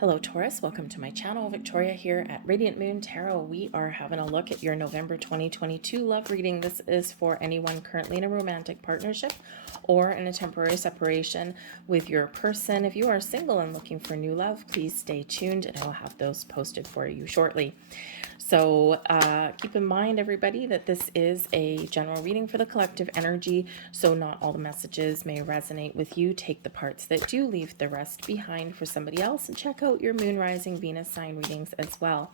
Hello Taurus, welcome to my channel. Victoria here at Radiant Moon Tarot. We are having a look at your November 2022 love reading. This is for anyone currently in a romantic partnership or in a temporary separation with your person. If you are single and looking for new love, please stay tuned and I will have those posted for you shortly. So keep in mind, everybody, that this is a general reading for the collective energy, so not all the messages may resonate with you. Take the parts that do, leave the rest behind for somebody else, and check out your moon, rising, Venus sign readings as well.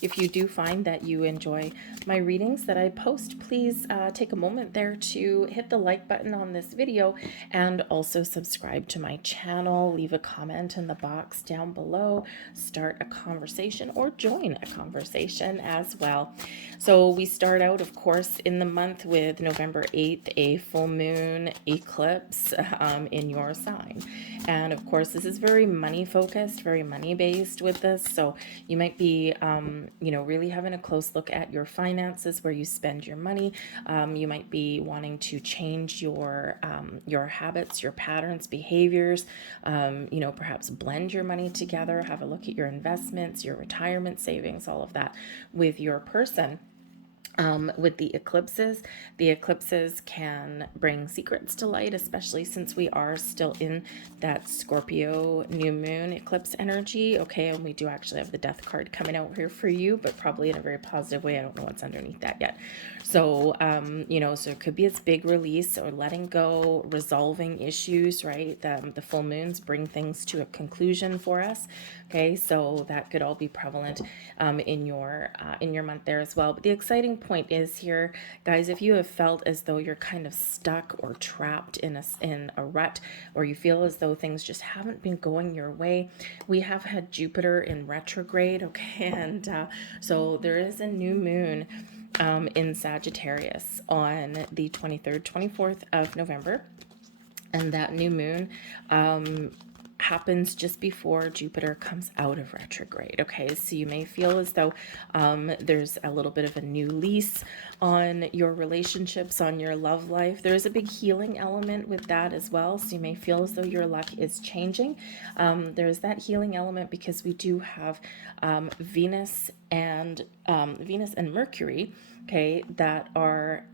If you do find that you enjoy my readings that I post, please take a moment there to hit the like button on this video and also subscribe to my channel. Leave a comment in the box down below, start a conversation or join a conversation as well. So we start out, of course, in the month with November 8th, a full moon eclipse in your sign. And of course, this is very money focused, very money based with this. So you might be, really having a close look at your finances, where you spend your money. You might be wanting to change your habits, your patterns, behaviors, perhaps blend your money together, have a look at your investments, your retirement savings, all of that with your person. With the eclipses can bring secrets to light, especially since we are still in that Scorpio new moon eclipse energy. Okay, and we do actually have the death card coming out here for you, but probably in a very positive way. I don't know what's underneath that yet. So, so it could be this big release or letting go, resolving issues, right? The full moons bring things to a conclusion for us. Okay, so that could all be prevalent in your month there as well. But the exciting point is here, guys, if you have felt as though you're kind of stuck or trapped in a rut, or you feel as though things just haven't been going your way, we have had Jupiter in retrograde. Okay, and so there is a new moon in Sagittarius on the 23rd, 24th of November. And that new moon happens just before Jupiter comes out of retrograde. Okay, so you may feel as though there's a little bit of a new lease on your relationships, on your love life. There's a big healing element with that as well. So you may feel as though your luck is changing. There's that healing element because we do have Venus and Mercury, okay, that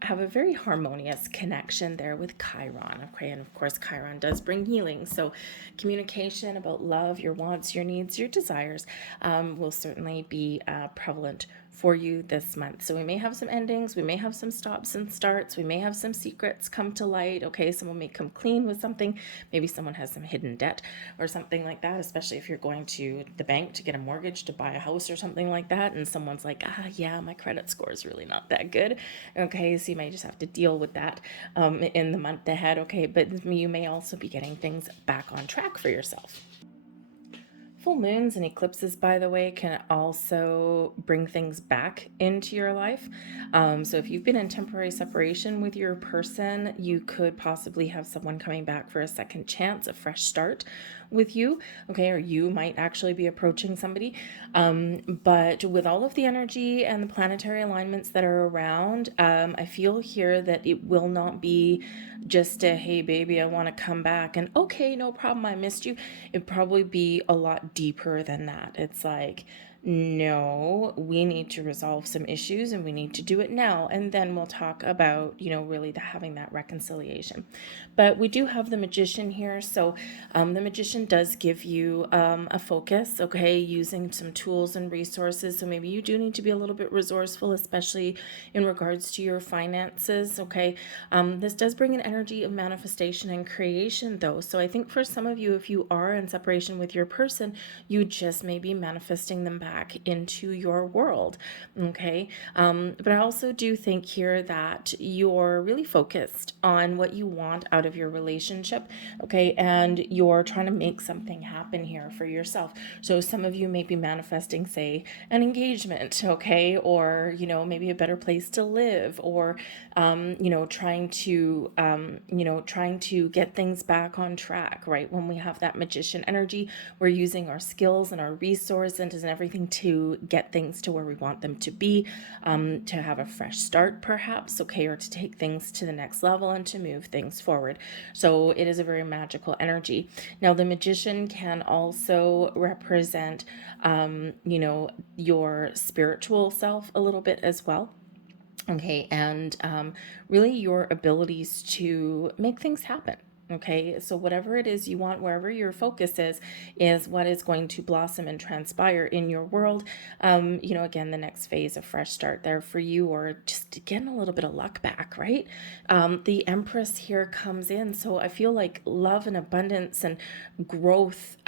have a very harmonious connection there with Chiron. Okay, and of course Chiron does bring healing. So communication about love, your wants, your needs, your desires will certainly be prevalent for you this month. So we may have some endings, we may have some stops and starts, we may have some secrets come to light. Okay, someone may come clean with something. Maybe someone has some hidden debt or something like that, especially if you're going to the bank to get a mortgage to buy a house or something like that, and someone's like, yeah, my credit score is really not that good. Okay, so you may just have to deal with that in the month ahead. Okay, but you may also be getting things back on track for yourself. Full moons and eclipses, by the way, can also bring things back into your life. So if you've been in temporary separation with your person, you could possibly have someone coming back for a second chance, a fresh start with you. Okay, or you might actually be approaching somebody. But with all of the energy and the planetary alignments that are around, I feel here that it will not be just a, hey baby, I want to come back, and okay, no problem, I missed you. It'd probably be a lot deeper than that. It's like, no, we need to resolve some issues and we need to do it now, and then we'll talk about really having that reconciliation. But we do have the Magician here, so the Magician does give you a focus, okay, using some tools and resources. So maybe you do need to be a little bit resourceful, especially in regards to your finances. Okay, this does bring an energy of manifestation and creation though. So I think for some of you, if you are in separation with your person, you just may be manifesting them back into your world. Okay, but I also do think here that you're really focused on what you want out of your relationship. Okay, and you're trying to make something happen here for yourself. So some of you may be manifesting, say, an engagement, okay, or maybe a better place to live, or trying to get things back on track, right? When we have that Magician energy, we're using our skills and our resources and everything something to get things to where we want them to be, to have a fresh start perhaps, okay, or to take things to the next level and to move things forward. So it is a very magical energy. Now, the Magician can also represent, your spiritual self a little bit as well. Okay, and really your abilities to make things happen. Okay, so whatever it is you want, wherever your focus is what is going to blossom and transpire in your world. Again, the next phase, a fresh start there for you, or just getting a little bit of luck back, right? The Empress here comes in. So I feel like love and abundance and growth,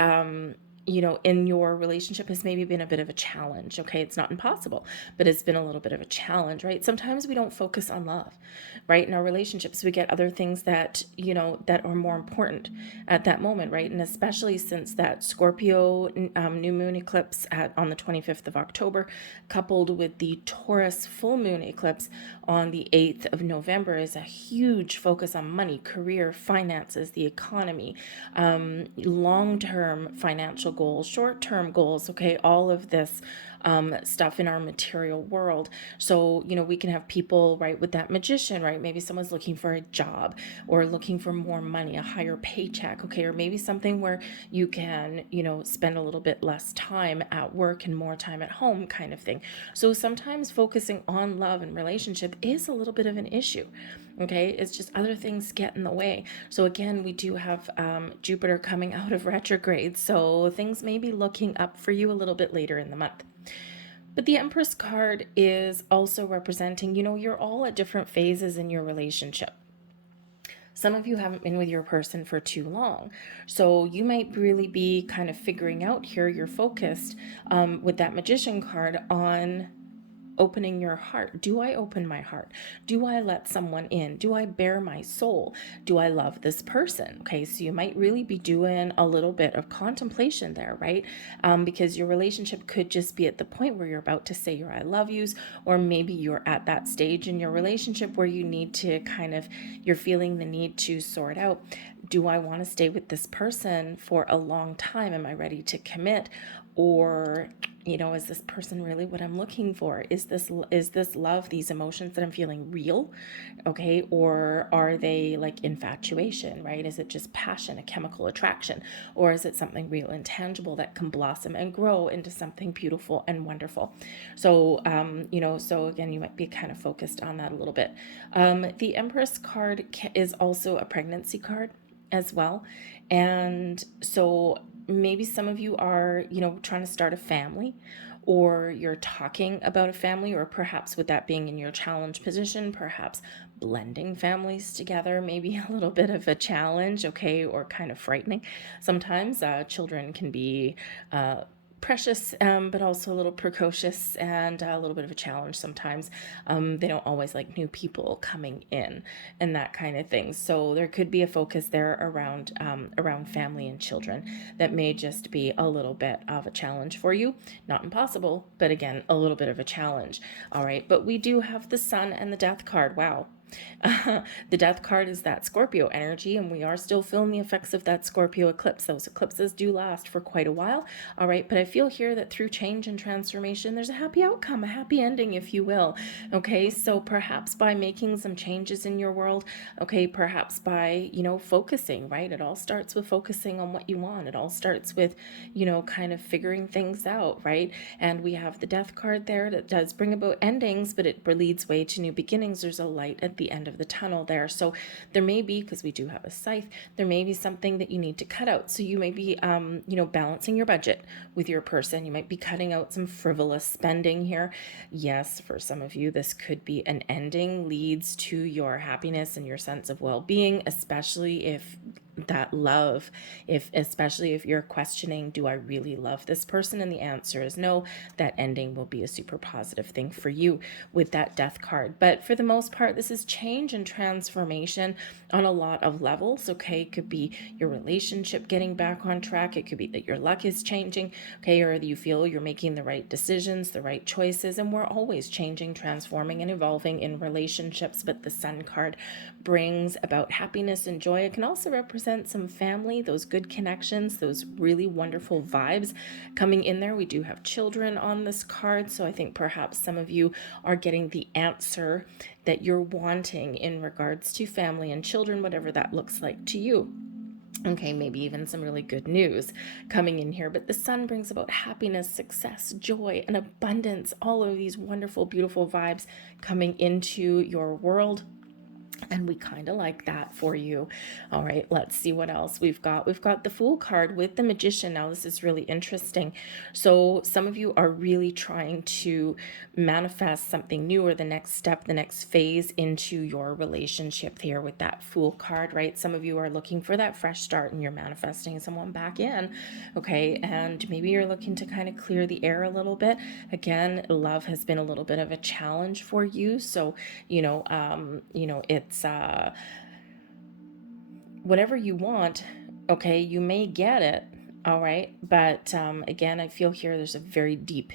in your relationship has maybe been a bit of a challenge. Okay, it's not impossible, but it's been a little bit of a challenge, right? Sometimes we don't focus on love, right? In our relationships, we get other things that, that are more important at that moment, right? And especially since that Scorpio new moon eclipse on the 25th of October, coupled with the Taurus full moon eclipse on the 8th of November, is a huge focus on money, career, finances, the economy, long-term financial goals, short-term goals, okay, all of this stuff in our material world. So, we can have people, right, with that Magician, right? Maybe someone's looking for a job or looking for more money, a higher paycheck, okay, or maybe something where you can, spend a little bit less time at work and more time at home kind of thing. So sometimes focusing on love and relationship is a little bit of an issue. Okay, it's just other things get in the way. So again, we do have Jupiter coming out of retrograde, so things may be looking up for you a little bit later in the month. But the Empress card is also representing, you're all at different phases in your relationship. Some of you haven't been with your person for too long. So you might really be kind of figuring out here, you're focused with that Magician card on opening your heart. Do I open my heart? Do I let someone in? Do I bare my soul? Do I love this person? Okay, so you might really be doing a little bit of contemplation there, right? Because your relationship could just be at the point where you're about to say your I love yous, or maybe you're at that stage in your relationship where you need to you're feeling the need to sort out, do I want to stay with this person for a long time? Am I ready to commit? Or is this person really what I'm looking for? Is this love, these emotions that I'm feeling, real? Okay, or are they like infatuation, right? Is it just passion, a chemical attraction, or is it something real and tangible that can blossom and grow into something beautiful and wonderful? So so again, you might be kind of focused on that a little bit. The Empress card is also a pregnancy card as well, and so maybe some of you are, trying to start a family, or you're talking about a family, or perhaps with that being in your challenge position, perhaps blending families together, maybe a little bit of a challenge, okay, or kind of frightening. Sometimes children can be precious, but also a little precocious and a little bit of a challenge sometimes. They don't always like new people coming in and that kind of thing. So there could be a focus there around family and children that may just be a little bit of a challenge for you. Not impossible, but again, a little bit of a challenge. All right, but we do have the Sun and the Death card. Wow. The Death card is that Scorpio energy, and we are still feeling the effects of that Scorpio eclipse. Those eclipses do last for quite a while. All right, but I feel here that through change and transformation, there's a happy outcome, a happy ending, if you will. Okay, so perhaps by making some changes in your world, okay, perhaps by, focusing, right? It all starts with focusing on what you want. It all starts with, kind of figuring things out, right? And we have the Death card there that does bring about endings, but it leads way to new beginnings. There's a light at the end of the tunnel there. So there may be, because we do have a scythe, there may be something that you need to cut out. So you may be, balancing your budget with your person. You might be cutting out some frivolous spending here. Yes, for some of you, this could be an ending, leads to your happiness and your sense of well-being, especially if that love, especially if you're questioning, do I really love this person? And the answer is no. That ending will be a super positive thing for you with that Death card. But for the most part, this is change and transformation on a lot of levels. Okay, it could be your relationship getting back on track. It could be that your luck is changing, okay, or you feel you're making the right decisions, the right choices. And we're always changing, transforming, and evolving in relationships. But the Sun card brings about happiness and joy. It can also represent represent some family, those good connections, those really wonderful vibes coming in there. We do have children on this card, so I think perhaps some of you are getting the answer that you're wanting in regards to family and children, whatever that looks like to you. Okay, maybe even some really good news coming in here. But the sun brings about happiness, success, joy, and abundance. All of these wonderful, beautiful vibes coming into your world. And we kind of like that for you. All right, let's see what else we've got. We've got the Fool card with the Magician. Now, this is really interesting. So some of you are really trying to manifest something new, or the next step, the next phase into your relationship here with that Fool card, right? Some of you are looking for that fresh start and you're manifesting someone back in, okay? And maybe you're looking to kind of clear the air a little bit. Again, love has been a little bit of a challenge for you. So, it's whatever you want, okay, you may get it, all right, but again, I feel here there's a very deep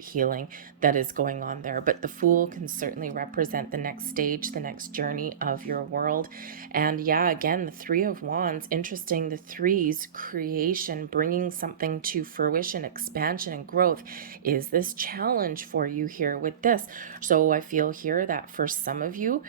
healing that is going on there. But the Fool can certainly represent the next stage, the next journey of your world. And yeah, again, the Three of Wands, interesting. The threes, creation, bringing something to fruition, expansion and growth is this challenge for you here with this. So I feel here that for some of you,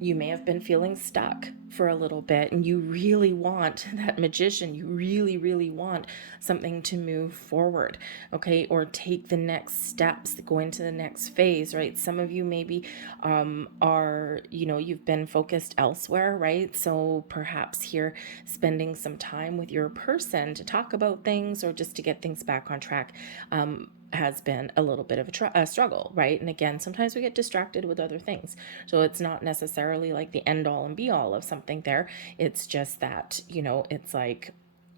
you may have been feeling stuck for a little bit and you really want that Magician. You really want something to move forward, okay, or take the next steps, go into the next phase, right? Some of you maybe are, you've been focused elsewhere, right? So perhaps here spending some time with your person to talk about things or just to get things back on track has been a little bit of a struggle, right? And again, sometimes we get distracted with other things. So it's not necessarily like the end all and be all of something there. It's just that, it's like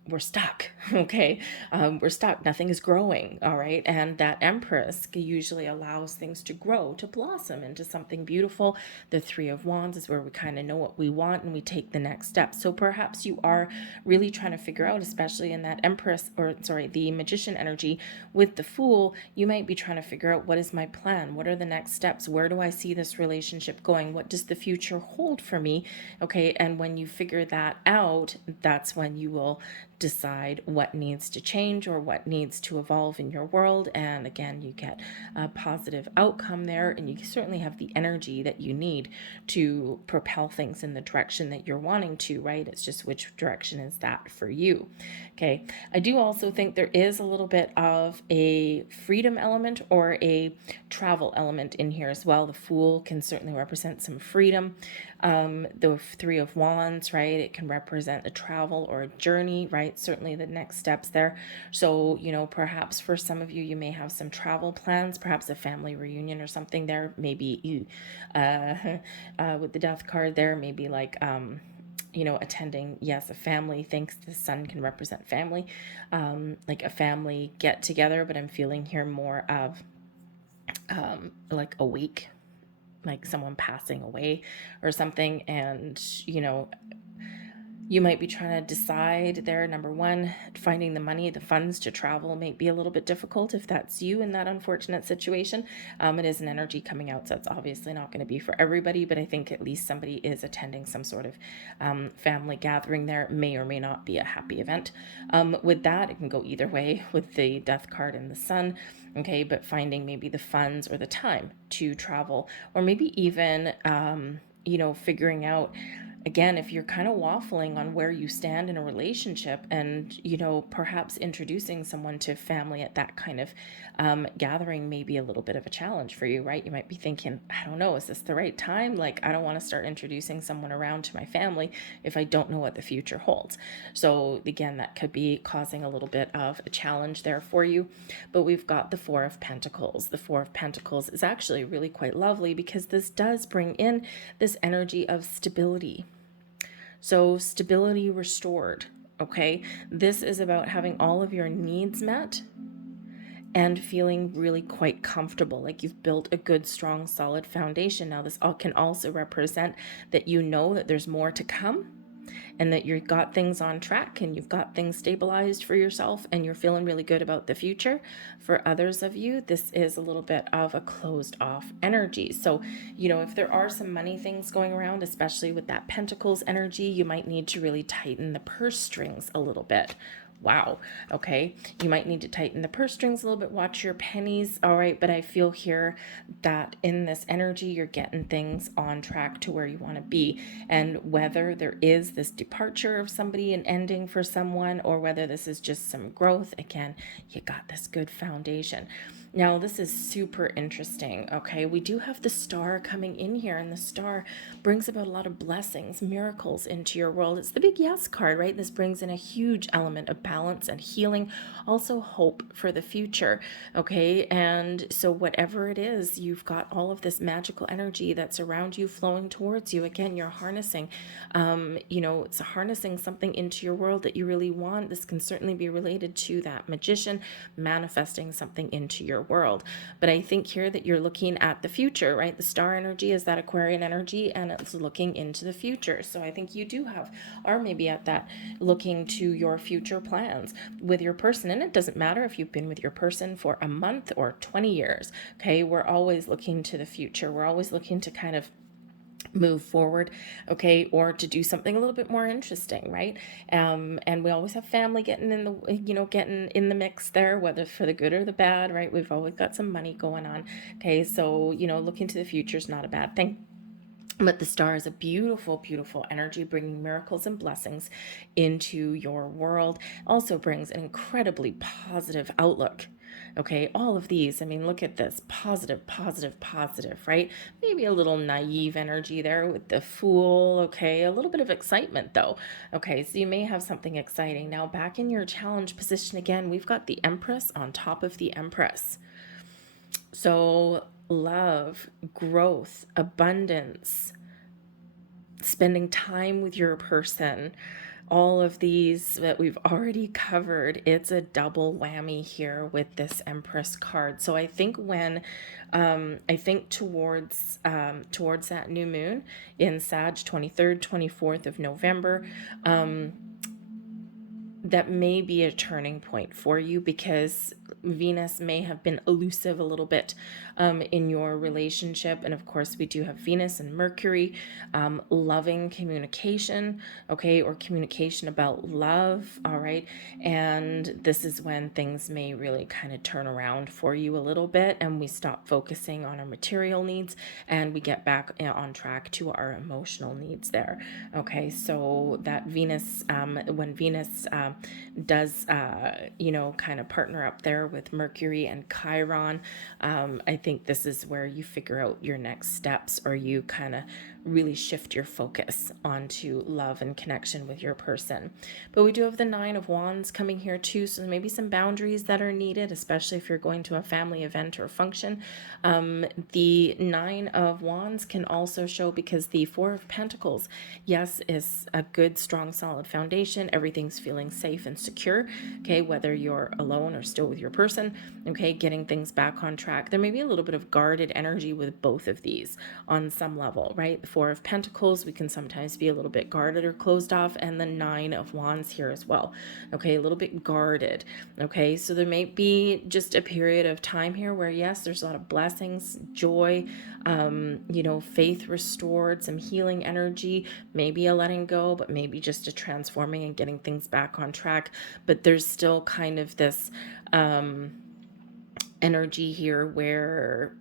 we're stuck, okay? We're stuck. Nothing is growing, all right? And that Empress usually allows things to grow, to blossom into something beautiful. The Three of Wands is where we kind of know what we want and we take the next step. So perhaps you are really trying to figure out, especially in that Empress, the Magician energy with the Fool, you might be trying to figure out, what is my plan? What are the next steps? Where do I see this relationship going? What does the future hold for me? Okay, and when you figure that out, that's when you will decide what needs to change or what needs to evolve in your world. And again, you get a positive outcome there, and you certainly have the energy that you need to propel things in the direction that you're wanting to, right? It's just which direction is that for you. Okay, I do also think there is a little bit of a freedom element or a travel element in here as well. The Fool can certainly represent some freedom. The Three of Wands, right? It can represent a travel or a journey, right? Certainly the next steps there. So, perhaps for some of you, you may have some travel plans, perhaps a family reunion or something there. Maybe you, with the Death card there, maybe like, attending, yes, a family. Thinks the Sun can represent family, like a family get together, but I'm feeling here more of like a week, like someone passing away or something. And you might be trying to decide there. Number one, finding the money, the funds to travel may be a little bit difficult if that's you in that unfortunate situation. It is an energy coming out, so it's obviously not going to be for everybody, but I think at least somebody is attending some sort of family gathering there. It may or may not be a happy event. With that, it can go either way with the Death card and the Sun. Okay, but finding maybe the funds or the time to travel, or maybe even, figuring out, again, if you're kind of waffling on where you stand in a relationship and, perhaps introducing someone to family at that kind of gathering may be a little bit of a challenge for you, right? You might be thinking, I don't know, is this the right time? Like, I don't want to start introducing someone around to my family if I don't know what the future holds. So again, that could be causing a little bit of a challenge there for you. But we've got the Four of Pentacles. The Four of Pentacles is actually really quite lovely because this does bring in this energy of stability. So stability restored, okay? This is about having all of your needs met and feeling really quite comfortable, like you've built a good, strong, solid foundation. Now, this can also represent that that there's more to come, and that you've got things on track and you've got things stabilized for yourself and you're feeling really good about the future. For others of you, this is a little bit of a closed off energy. So, if there are some money things going around, especially with that Pentacles energy, you might need to really tighten the purse strings a little bit. Wow. Okay. You might need to tighten the purse strings a little bit. Watch your pennies. All right. But I feel here that in this energy, you're getting things on track to where you want to be. And whether there is this departure of somebody and ending for someone, or whether this is just some growth, again, you got this good foundation. Now, this is super interesting, okay? We do have the star coming in here, and the star brings about a lot of blessings, miracles into your world. It's the big yes card, right? This brings in a huge element of balance and healing, also hope for the future, okay? And so whatever it is, you've got all of this magical energy that's around you flowing towards you. Again, you're harnessing, it's harnessing something into your world that you really want. This can certainly be related to that magician manifesting something into your world. But I think here that you're looking at the future, right? The star energy is that Aquarian energy, and it's looking into the future. So I think you are maybe at that looking to your future plans with your person. And it doesn't matter if you've been with your person for a month or 20 years. Okay. We're always looking to the future. We're always looking to kind of move forward, okay, or to do something a little bit more interesting, right? And we always have family getting in the mix there, whether for the good or the bad, right? We've always got some money going on, okay? So looking to the future is not a bad thing. But the star is a beautiful, beautiful energy, bringing miracles and blessings into your world. Also brings an incredibly positive outlook. Okay, all of these, I mean, look at this, positive, positive, positive, right? Maybe a little naive energy there with the Fool, okay? A little bit of excitement though. Okay, so you may have something exciting. Now back in your challenge position again, we've got the Empress on top of the Empress. So love, growth, abundance, spending time with your person, all of these that we've already covered. It's a double whammy here with this Empress card. So I think towards that new moon in Sag, 23rd, 24th of November, that may be a turning point for you, because Venus may have been elusive a little bit in your relationship. And of course, we do have Venus and Mercury, loving communication, okay, or communication about love, all right? And this is when things may really kind of turn around for you a little bit, and we stop focusing on our material needs and we get back on track to our emotional needs there, okay? So that Venus, when Venus does, kind of partner up there with Mercury and Chiron, I think this is where you figure out your next steps, or you kind of really shift your focus onto love and connection with your person. But we do have the Nine of Wands coming here too, so maybe some boundaries that are needed, especially if you're going to a family event or function. The Nine of Wands can also show, because the Four of Pentacles, yes, is a good, strong, solid foundation. Everything's feeling safe and secure, okay, whether you're alone or still with your person, okay, getting things back on track. There may be a little bit of guarded energy with both of these on some level, right? The Four of Pentacles, we can sometimes be a little bit guarded or closed off, and the Nine of Wands here as well, okay, a little bit guarded, okay? So there may be just a period of time here where, yes, there's a lot of blessings, joy, faith restored, some healing energy, maybe a letting go, but maybe just a transforming and getting things back on track. But there's still kind of this energy here where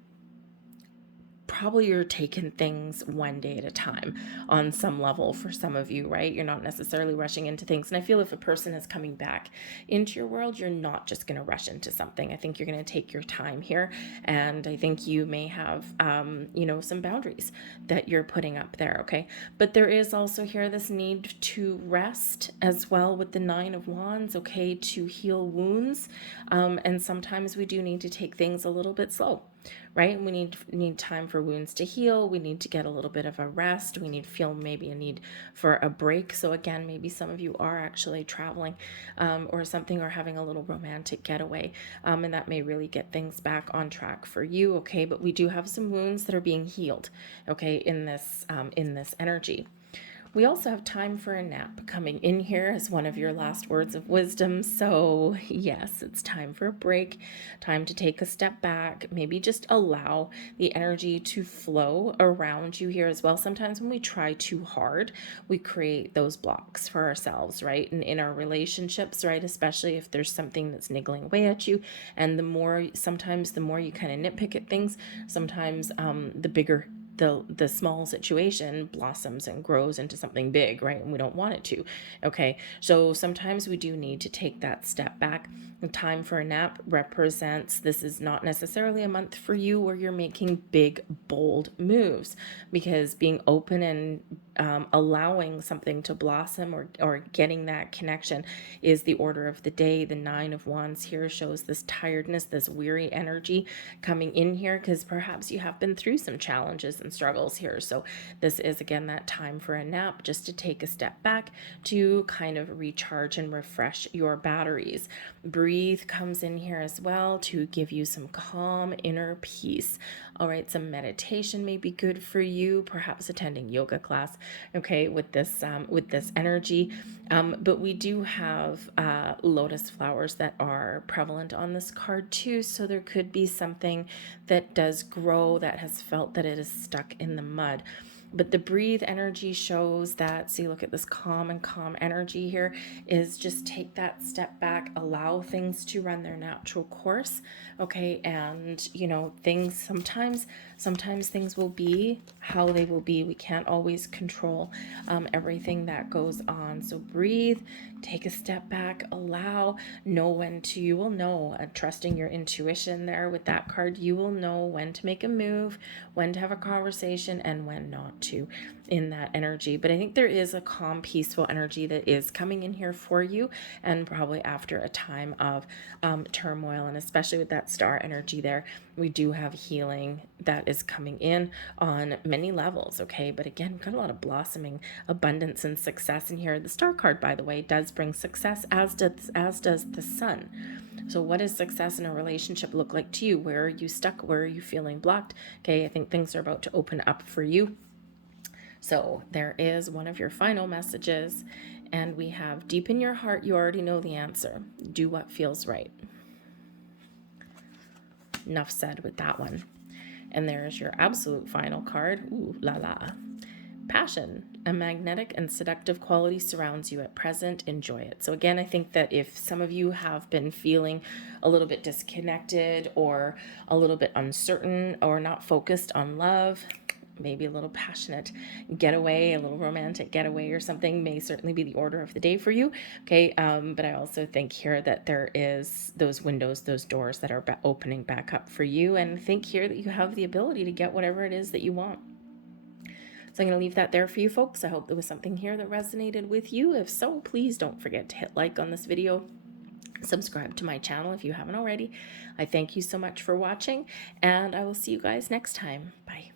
probably you're taking things one day at a time on some level for some of you, right? You're not necessarily rushing into things. And I feel if a person is coming back into your world, you're not just going to rush into something. I think you're going to take your time here. And I think you may have, some boundaries that you're putting up there, okay? But there is also here this need to rest as well with the Nine of Wands, okay, to heal wounds. And sometimes we do need to take things a little bit slow, right? We need time for wounds to heal. We need to get a little bit of a rest. We need to feel maybe a need for a break. So again, maybe some of you are actually traveling or something, or having a little romantic getaway, and that may really get things back on track for you, okay? But we do have some wounds that are being healed, okay, in this energy. We also have time for a nap coming in here as one of your last words of wisdom. So, yes, it's time for a break, time to take a step back, maybe just allow the energy to flow around you here as well. Sometimes when we try too hard, we create those blocks for ourselves, right? And in our relationships, right? Especially if there's something that's niggling away at you. And sometimes the more you kind of nitpick at things, sometimes the bigger the small situation blossoms and grows into something big, right? And we don't want it to. Okay, so sometimes we do need to take that step back. The time for a nap represents this is not necessarily a month for you where you're making big, bold moves, because being open and allowing something to blossom, or getting that connection, is the order of the day. The Nine of Wands here shows this tiredness, this weary energy coming in here, because perhaps you have been through some challenges and struggles here. So this is, again, that time for a nap, just to take a step back to kind of recharge and refresh your batteries. Breathe comes in here as well to give you some calm inner peace. All right, some meditation may be good for you, perhaps attending yoga class, okay, with this energy. But we do have lotus flowers that are prevalent on this card too, so there could be something that does grow that has felt that it is stuck in the mud. But the breathe energy shows that, see, look at this calm energy here, is just take that step back, allow things to run their natural course, okay? And, things sometimes things will be how they will be. We can't always control everything that goes on. So breathe, take a step back, allow, know when to, you will know, trusting your intuition there with that card, you will know when to make a move, when to have a conversation, and when not to, in that energy. But I think there is a calm, peaceful energy that is coming in here for you, and probably after a time of turmoil, and especially with that star energy there, we do have healing that is coming in on many levels, okay? But again, we've got a lot of blossoming, abundance, and success in here. The star card, by the way, does bring success, as does the sun. So what does success in a relationship look like to you? Where are you stuck? Where are you feeling blocked? Okay, I think things are about to open up for you. So there is one of your final messages, and we have, deep in your heart, you already know the answer. Do what feels right. Enough said with that one. And there's your absolute final card. Ooh, la la. Passion. A magnetic and seductive quality surrounds you at present. Enjoy it. So again, I think that if some of you have been feeling a little bit disconnected, or a little bit uncertain, or not focused on love, maybe a little passionate getaway, a little romantic getaway or something may certainly be the order of the day for you. Okay. But I also think here that there is those windows, those doors that are opening back up for you. And think here that you have the ability to get whatever it is that you want. So I'm going to leave that there for you folks. I hope there was something here that resonated with you. If so, please don't forget to hit like on this video. Subscribe to my channel if you haven't already. I thank you so much for watching, and I will see you guys next time. Bye.